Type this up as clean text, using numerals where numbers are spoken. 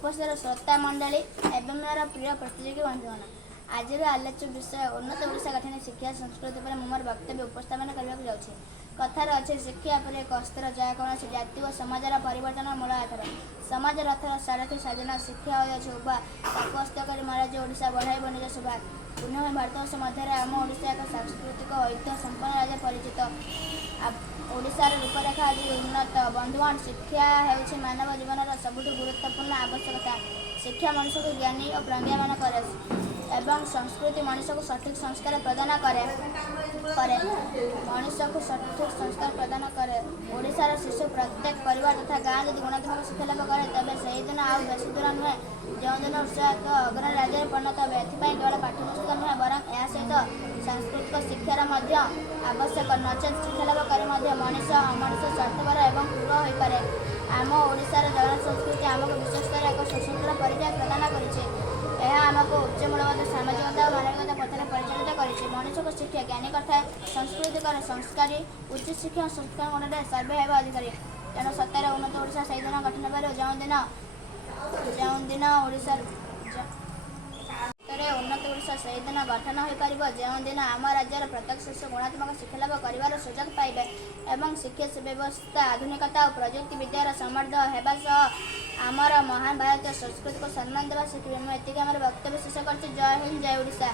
उपस्थित श्रोता मंडली एवं मेरा प्रिय प्रतियोगी बंधुगण आज आलोच्य विषय उन्नत ओडिशा गठन शिक्षा संस्कृति पर मोर वक्तव्य उपस्थापन करने जाऊँगी। कथार अच्छे शिक्षा पर एक अस्त्र जहाँ कौन जाति और समाजर परिवर्तन मूल आधार समाज रथर सारथी साधना शिक्षा उभा ताकू हस्तकारी महाराज ओडिशा बढ़ाइब निज शोभा पुनः भारतवर्ष मध्य आम ओडिशा एक सांस्कृतिक ऐतिह्य संपन्न राज्य परिचित ओडिशार रूपरेखा आज उन्नत बंधुगण शिक्षा हेउछि मानव जीवन सबुठ गुरुत्वपूर्ण आवश्यकता। शिक्षा मनुष्य को ज्ञानी और प्रज्ञावान करे एवं संस्कृति मनुष्य को सठिक संस्कार प्रदान करे मनुष्य को सठिक संस्कार प्रदान करे। ओडिशार शिशु प्रत्येक परिवार तथा गाँव यदि गुणात्मक शिक्षा लाभ करे तेज से दिन आउ बेसी दूर नुहे जो दिन ओडिशा एक अग्रणी राज्य परिणत हे एथपाई केवल पाठ्यपुस्तक नुहे बरं या सहित सांस्कृतिक शिक्षार आवश्यक नचेत शिक्षा लाभ करे मनुष्य अमनुष्य स्वार्थपर एवं क्रूर हो पारे। आम ओडिशार जगन संस्कृति आमको विशेषकर एक स्वतंत्र परिचय प्रदान करिछि। आमको उच्च मूल्यवान सामाजिकता और मानविकता पथर परिचालित करिछि। मनुष्य को शिक्षा ज्ञानी करता संस्कृति कर संस्कारी उच्च शिक्षा संस्कार गुणरे सर्वे हेब अधिकारी तेणु सत्तर उन्नत ओडिशा से दिन गठन पर जो दिन ओडिशा उन्नत ओडिशा से दिन गठन हो पार जो दिन आम राज्यर प्रत्येक शिशु गुणात्मक शिक्षा लाभ कर सुजोग पाइबे एवं शिक्षा व्यवस्था आधुनिकता और प्रजुक्ति विद्यार समृद्ध होगा आमर महान भारतीय संस्कृति को सम्मान देवा शिखे मुझे वक्तव्य शेष कर। जय हिंद जय ओडिशा।